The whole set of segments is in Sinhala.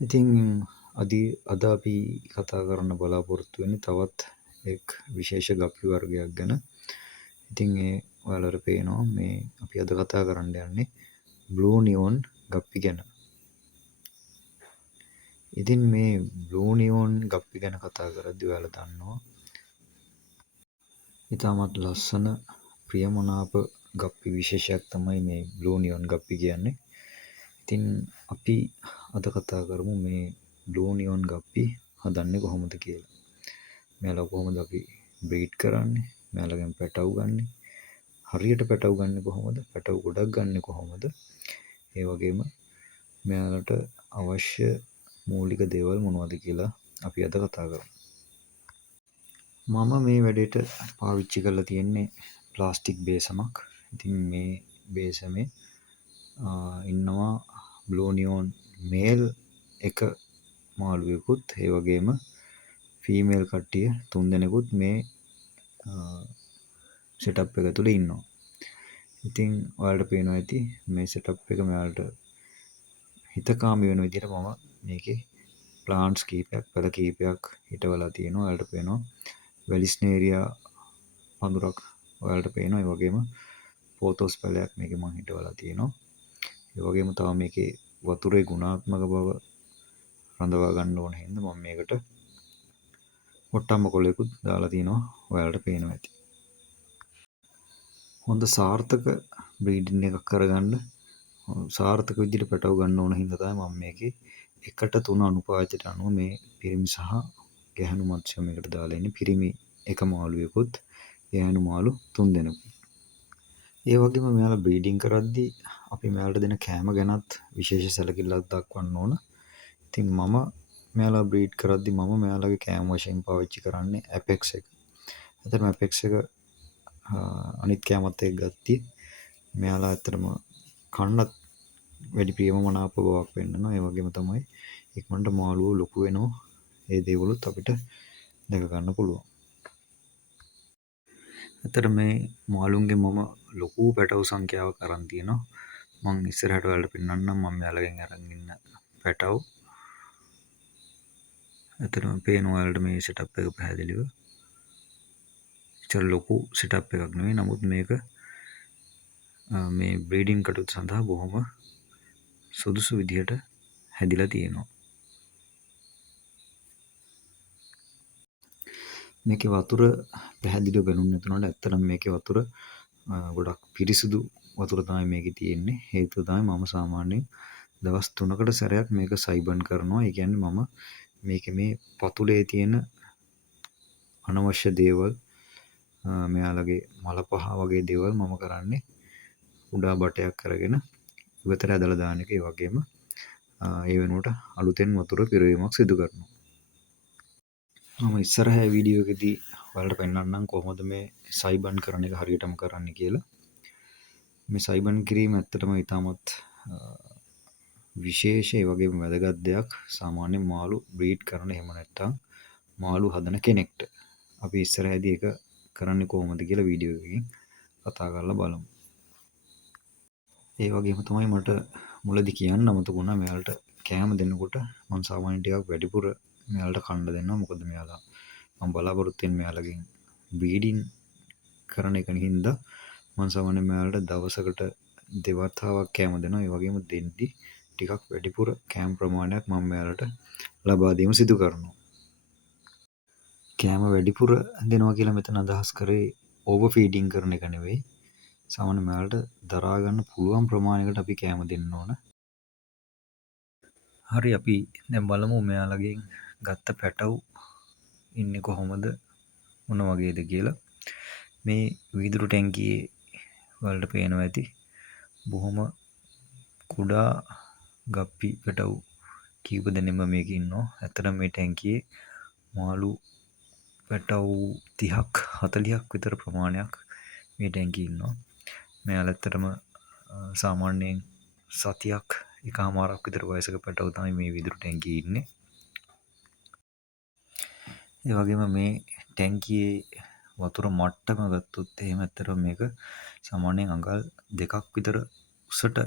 ඉතින් අද අපි කතා කරන්න බලාපොරොත්තු වෙන්නේ තවත් එක් විශේෂ ගප්පි වර්ගයක් ගැන. ඉතින් ඔයාලට පේනවා මේ අපි අද කතා කරන්න යන්නේ බ්ලූ නියෝන් ගප්පි ගැන. ඉතින් මේ බ්ලූ නියෝන් ගප්පි ගැන කතා කරද්දී ඔයාලා දන්නවා ඉතාමත් ලස්සන ප්‍රියමනාප ගප්පි විශේෂයක් තමයි මේ බ්ලූ නියෝන් ගප්පි කියන්නේ. ඉතින් අපි අද කතා කරමු මේ බ්ලූ නියෝන් ගප්පි හදන්නේ කොහොමද කියලා. මෙයාලා කොහොමද අපි බ්‍රීඩ් කරන්නේ? මෙයාලගෙන් පැටව් ගන්නෙ? හරියට පැටව් ගන්නෙ කොහොමද? පැටව් ගොඩක් ගන්නෙ කොහොමද? ඒ වගේම මෙයාලට අවශ්‍ය මූලික දේවල් මොනවද කියලා අපි අද කතා කරමු. මම මේ වැඩේට පාවිච්චි කරලා තියෙන්නේ ප්ලාස්ටික් බේසමක්. ඉතින් මේ බේසමේ ඉන්නවා බ්ලූ නියෝන් මේල් එක මාළුවෙකුත් ඒ වගේම ෆීමේල් කට්ටිය 3 දෙනෙකුත් මේ සෙටප් එක තුල ඉන්නවා. ඉතින් ඔයාලට පේනවා ඇති මේ සෙටප් එක මෙයාලට හිතකාමී වෙන විදිහට මම මේකේ ප්ලාන්ට්ස් කීපයක් පැල කීපයක් හිටවලා තියෙනවා. ඔයාලට පේනවා වැලිස්නේරියා පඳුරක් ඔයාලට පේනවා. ඒ වගේම පෝතොස් පැලයක් මේකේ මම හිටවලා තියෙනවා. ඒ වගේම තව මේකේ වතුරේ ගුණාත්මක බව රඳවා ගන්න ඕන හින්දා මම මේකට ඔට්ටම්ම කොළයකුත් දාලා තිනවා. ඔයාලට පේනවා ඇති. හොඳ සාර්ථක බ්‍රීඩින් එකක් කරගන්න සාර්ථක විදිහට පැටව ගන්න ඕන හින්දා තමයි මම මේකේ 1:3 අනුපාතයට අනුව මේ පිරිමි සහ ගැහැණු මත්ස්‍ය මේකට දාලා ඉන්නේ. පිරිමි එක මාළුවෙකුත් ගැහැණු මාළු 3 දෙනෙකුත්. ඒ වගේම මෙයාලා බ්‍රීඩින් කරද්දී අපි මෙයාලට දෙන කෑම ගැනත් විශේෂ සැලකිල්ලක් දක්වන්න ඕන. ඉතින් මම මෙයාලා බ්‍රීඩ් කරද්දී මම මෙයාලගේ කෑම වශයෙන් පාවිච්චි කරන්නේ ඇපෙක්ස් එක. ඇත්තටම ඇපෙක්ස් එක අනිත් කෑමත් එක්ක ගත්තී මෙයාලා ඇත්තටම කන්නත් වැඩි ප්‍රියමනාප බවක් පෙන්නනවා. ඒ වගේම තමයි ඉක්මනට මාළුවෝ ලොකු වෙනවා. ඒ දේවලුත් අපිට දැක ගන්න පුළුවන්. ඇත්තට මේ මාළුන්ගේ මම ලොකු පැටවු සංඛ්‍යාවක් අරන් තියෙනවා. මම ඉස්සරහට ඔයාලට පෙන්නන්නම් මම මෙයාලගෙන් අරන් ඉන්න පැටවු. ඇත්තටම පේනවා ඔයාලට මේ සෙටප් එක පැහැදිලිව. ලොකු සෙටප් එකක් නෙවෙයි. නමුත් මේක මේ බ්‍රීඩින් කටයුතු සඳහා බොහොම සුදුසු විදිහට හැදිලා තියෙනවා. මේකේ වතුර පැහැදිලිව බැලුම් නැතුනට ඇත්තටම මේකේ වතුර ගොඩක් පිරිසිදු වතුර තමයි මේකේ තියෙන්නේ. හේතුව තමයි මම සාමාන්‍යයෙන් දවස් 3කට සැරයක් මේක සයිබන් කරනවා. ඒ කියන්නේ මම මේකේ මේ පතුලේ තියෙන අනවශ්‍ය දේවල් මෙයාලගේ මල පහ වගේ දේවල් මම කරන්නේ උඩා බටයක් කරගෙන ඉවතට ඇදලා දාන එක. ඒ වගේම ඒ වෙනුවට අලුතෙන් වතුර පිරවීමක් සිදු කරනවා. මම ඉස්සරහා වීඩියෝ එකදී ඔයාලට පෙන්නන්නම් කොහොමද මේ සයිබන් කරන එක හරියටම කරන්න කියලා. මේ සයිබන් කිරීම ඇත්තටම ඉතාමත් විශේෂ ඒ වගේම වැදගත් දෙයක් සාමාන්‍ය මාළු බ්‍රීඩ් කරන එහෙම නැත්නම් මාළු හදන කෙනෙක්ට. අපි ඉස්සරහදී ඒක කරන්නේ කොහොමද කියලා වීඩියෝ එකකින් කතා කරලා බලමු. ඒ වගේම තමයි මට මුලදී කියන්න අමතක වුණා මෙයාලට කෑම දෙනකොට මම සාමාන්‍යයෙන් ටිකක් වැඩිපුර මෙයාලට කන්න දෙනවා. මොකද මෙයාලා මම බලාපොරොත්තු වෙන්නේ මෙයාලගෙන් බ්‍රීඩින් කරන එක හින්දා මම සාමාන්‍යයෙන් මෙයාලට දවසකට දෙවතාවක් කෑම දෙනවා. ඒ වගේම දෙද්දි ටිකක් වැඩිපුර කෑම ප්‍රමාණයක් මම මෙයාලට ලබා දීම සිදු කරනවා. කෑම වැඩිපුර දෙනවා කියලා මෙතන අදහස් කරේ ඕවර් ෆීඩින් කරන එක නෙවෙයි. සාමාන්‍ය මෙයාලට දරා ගන්න පුළුවන් ප්‍රමාණයකට අපි කෑම දෙන්න ඕන. හරි අපි දැන් බලමු මෙයාලගෙන් ගත්ත පැටව් ඉන්නේ කොහොමද මොන වගේද කියලා. මේ වීදුරු ටැංකියේ වලට පේනවා ඇති බොහොම කුඩා ගප්පි පැටව් කීප දෙනෙක්ම මේකේ ඉන්නවා. ඇත්තටම මේ ටැංකියේ මාළු පැටව් 30ක් 40ක් විතර ප්‍රමාණයක් මේ ටැංකියේ ඉන්නවා. මෙයාලා ඇත්තටම සාමාන්‍යයෙන් සතියක් එකමාරක් විතර වයසක පැටව් තමයි මේ වීදුරු ටැංකියේ ඉන්නේ. ඒ වගේම මේ ටැංකියේ වතුර මට්ටම ගත්තොත් එහෙම ඇත්තටම මේක සාමාන්‍යයෙන් අඟල් 2ක් විතර උසට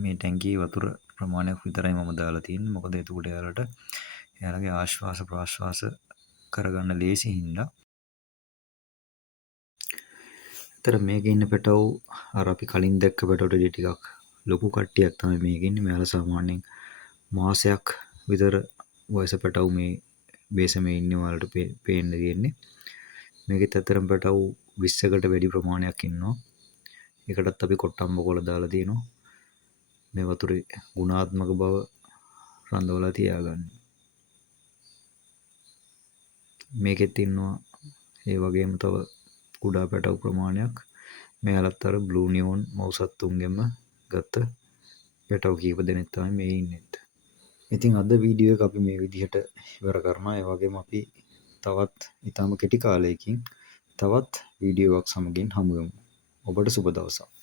මේ ටැංකියේ වතුර ප්‍රමාණයක් විතරයි මම දාලා තියෙන්නේ. මොකද එතකොට එයාලගේ ආශ්වාස ප්‍රාශ්වාස කරගන්න ලේසි හින්දා. ඇත්තට මේකේ ඉන්න පැටව් අර අපි කලින් දැක්ක පැටවුට වඩා ටිකක් ලොකු කට්ටියක් තමයි මේකේ ඉන්නේ. මෙයාලා සාමාන්‍යයෙන් මාසයක් විතර වයස පැටව් මේ බේසමේ ඉන්නේ ඔයාලට පේන්න තියෙන්නේ. මේකෙත් ඇත්තටම පැටව් 20කට වැඩි ප්‍රමාණයක් ඉන්නවා. ඒකටත් අපි කොට්ටම්බ කොළ දාලා තියෙනවා. මේ වතුරේ ගුණාත්මක බව රඳවලා තියාගන්න. මේකෙත් ඉන්නවා ඒ වගේම තව කුඩා පැටව් ප්‍රමාණයක්. මෙයාලත් අර බ්ලූ නියෝන් මවුසත්තුන්ගෙන්ම ගත්ත පැටව් කීප දෙනෙක් තමයි මේ ඉන්නෙත්. ඉතින් අද වීඩියෝ එක අපි මේ විදිහට ඉවර කරනවා. ඒ වගේම අපි තවත් ඊටම කෙටි කාලයකින් තවත් වීඩියෝවක් සමගින් හමු වෙමු. ඔබට සුබ දවසක්.